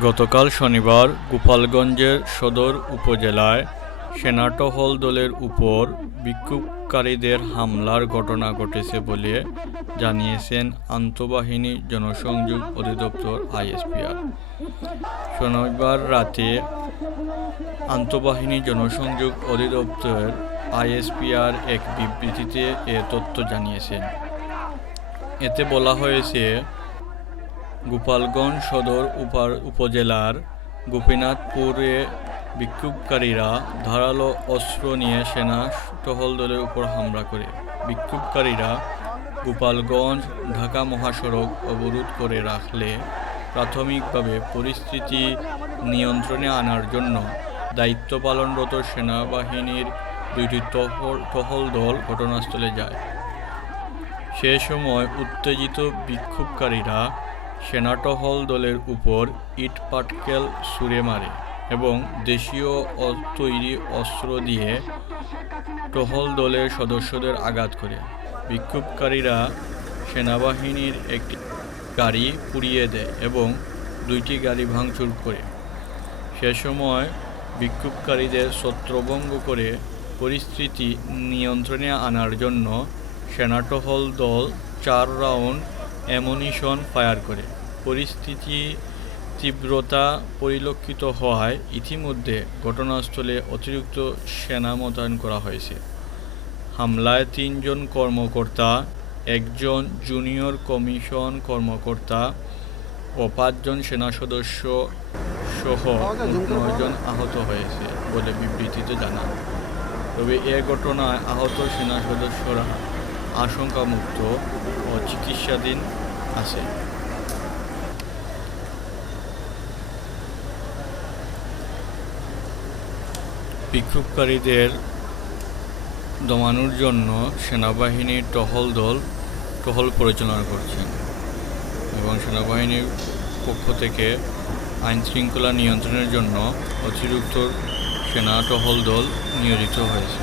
গতকাল শনিবার গোপালগঞ্জের সদর উপজেলায় সেনা টহল দলের উপর বিক্ষোভকারীদের হামলার ঘটনা ঘটেছে বলে জানিয়েছেন আন্তঃবাহিনী জনসংযোগ অধিদপ্তর আইএসপিআর। শনিবার রাতে আন্তঃবাহিনী জনসংযোগ অধিদপ্তর আইএসপিআর এক বিবৃতিতে এ তথ্য জানিয়েছেন। এতে বলা হয়েছে, গোপালগঞ্জ সদর উপজেলার গোপীনাথপুরে বিক্ষোভকারীরা ধারালো অস্ত্র নিয়ে সেনা টহল দলের উপর হামলা করে। বিক্ষোভকারীরা গোপালগঞ্জ ঢাকা মহাসড়ক অবরোধ করে রাখলে প্রাথমিকভাবে পরিস্থিতি নিয়ন্ত্রণে আনার জন্য দায়িত্ব পালনরত সেনাবাহিনীর দুইটি টহল দল ঘটনাস্থলে যায়। সে সময় উত্তেজিত বিক্ষোভকারীরা সেনা টহল দলের উপর ইট-পাটকেল ছুঁড়ে মারে এবং দেশীয় তৈরি অস্ত্র দিয়ে টহল দলের সদস্যদের আঘাত করে। বিক্ষোভকারীরা সেনাবাহিনীর একটি গাড়ি পুড়িয়ে দেয় এবং দুইটি গাড়ি ভাঙচুর করে। সে সময় বিক্ষোভকারীদের ছত্রভঙ্গ করে পরিস্থিতি নিয়ন্ত্রণে আনার জন্য সেনা টহল দল 4 রাউন্ড অ্যামুনিশন ফায়ার করে। পরিস্থিতি তীব্রতা পরিলক্ষিত হওয়ায় ইতিমধ্যে ঘটনাস্থলে অতিরিক্ত সেনা মোতায়েন করা হয়েছে। হামলায় 3 জন কর্মকর্তা, 1 জন জুনিয়র কমিশন কর্মকর্তা ও 5 জন সেনা সদস্য সহ 9 জন আহত হয়েছে বলে বিবৃতিতে জানান। তবে এ ঘটনায় আহত সেনা সদস্যরা আশঙ্কামুক্ত ও চিকিৎসাধীন আছে। বিক্ষোভকারীদের দমানোর জন্য সেনাবাহিনীর টহল পরিচালনা করছেন এবং সেনাবাহিনীর পক্ষ থেকে আইনশৃঙ্খলা নিয়ন্ত্রণের জন্য অতিরিক্ত সেনা টহল দল নিয়োজিত হয়েছে।